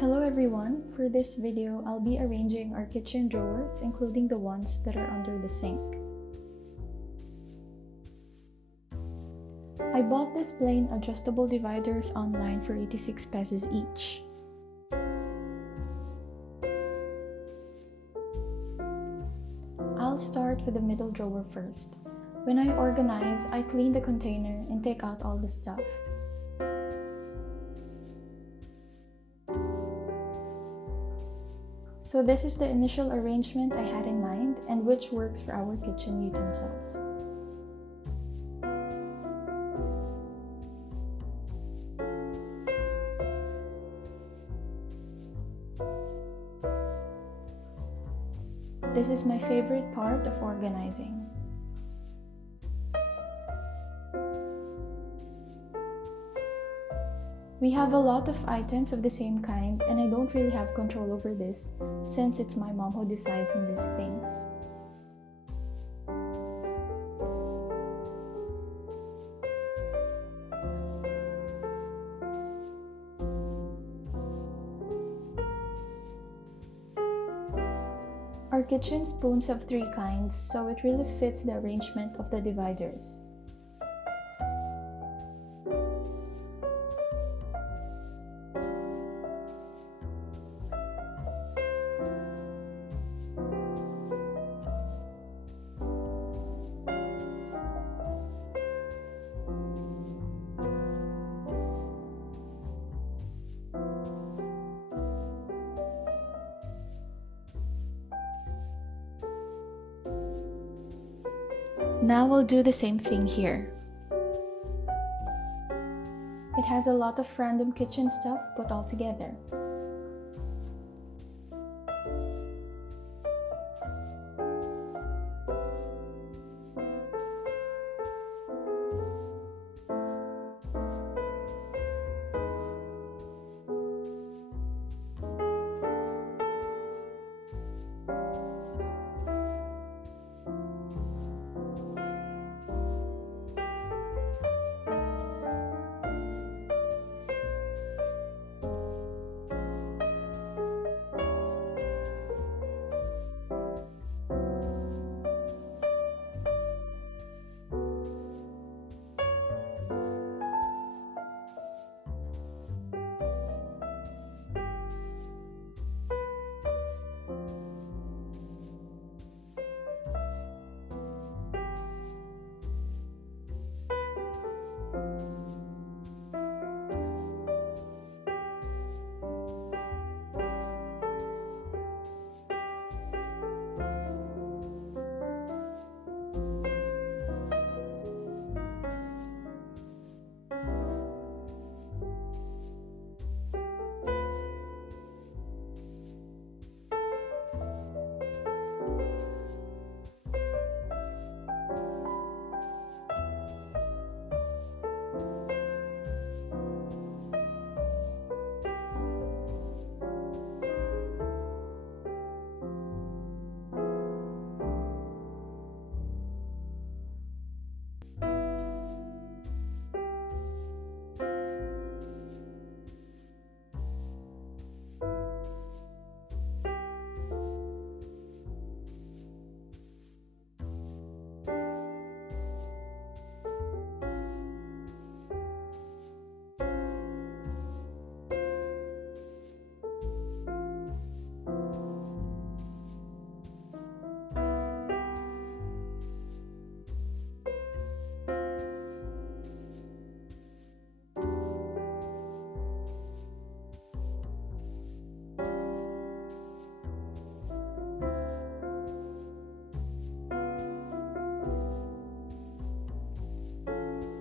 Hello everyone, for this video I'll be arranging our kitchen drawers, including the ones that are under the sink. I bought these plain adjustable dividers online for 86 pesos each. I'll start with the middle drawer first. When I organize, I clean the container and take out all the stuff. So this is the initial arrangement I had in mind and which works for our kitchen utensils. This is my favorite part of organizing. We have a lot of items of the same kind and I don't really have control over this since it's my mom who decides on these things. Our kitchen spoons have 3 kinds, so it really fits the arrangement of the dividers. Now we'll do the same thing here. It has a lot of random kitchen stuff put all together.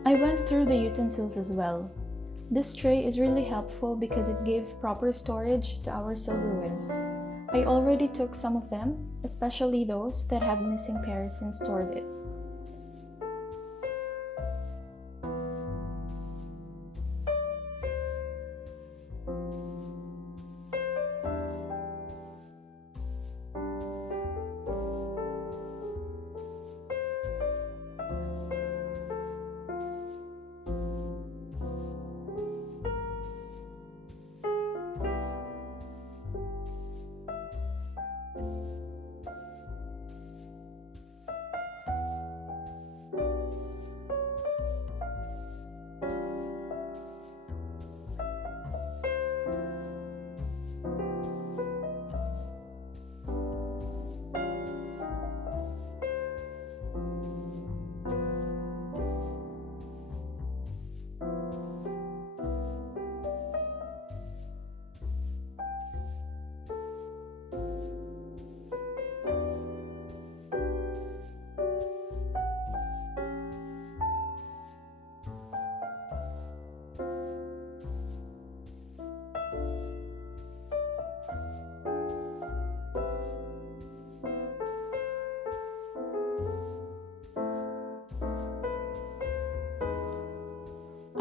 I went through the utensils as well. This tray is really helpful because it gives proper storage to our silverwares. I already took some of them, especially those that have missing pairs, and stored it.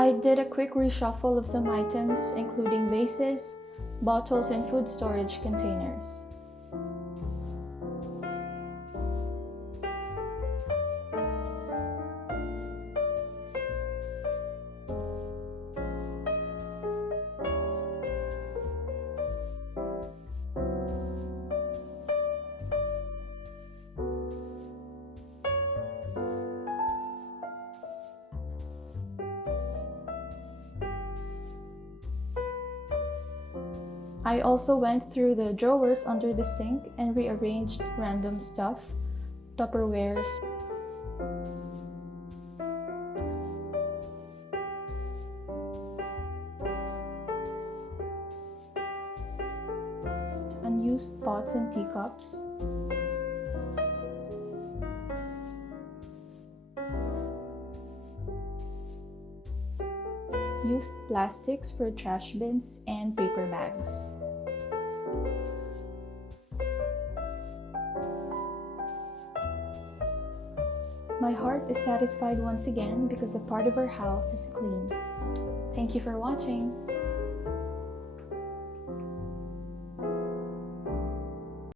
I did a quick reshuffle of some items, including vases, bottles, and food storage containers. I also went through the drawers under the sink and rearranged random stuff, Tupperwares, unused pots and teacups, used plastics for trash bins, and paper bags. My heart is satisfied once again because a part of our house is clean. Thank you for watching.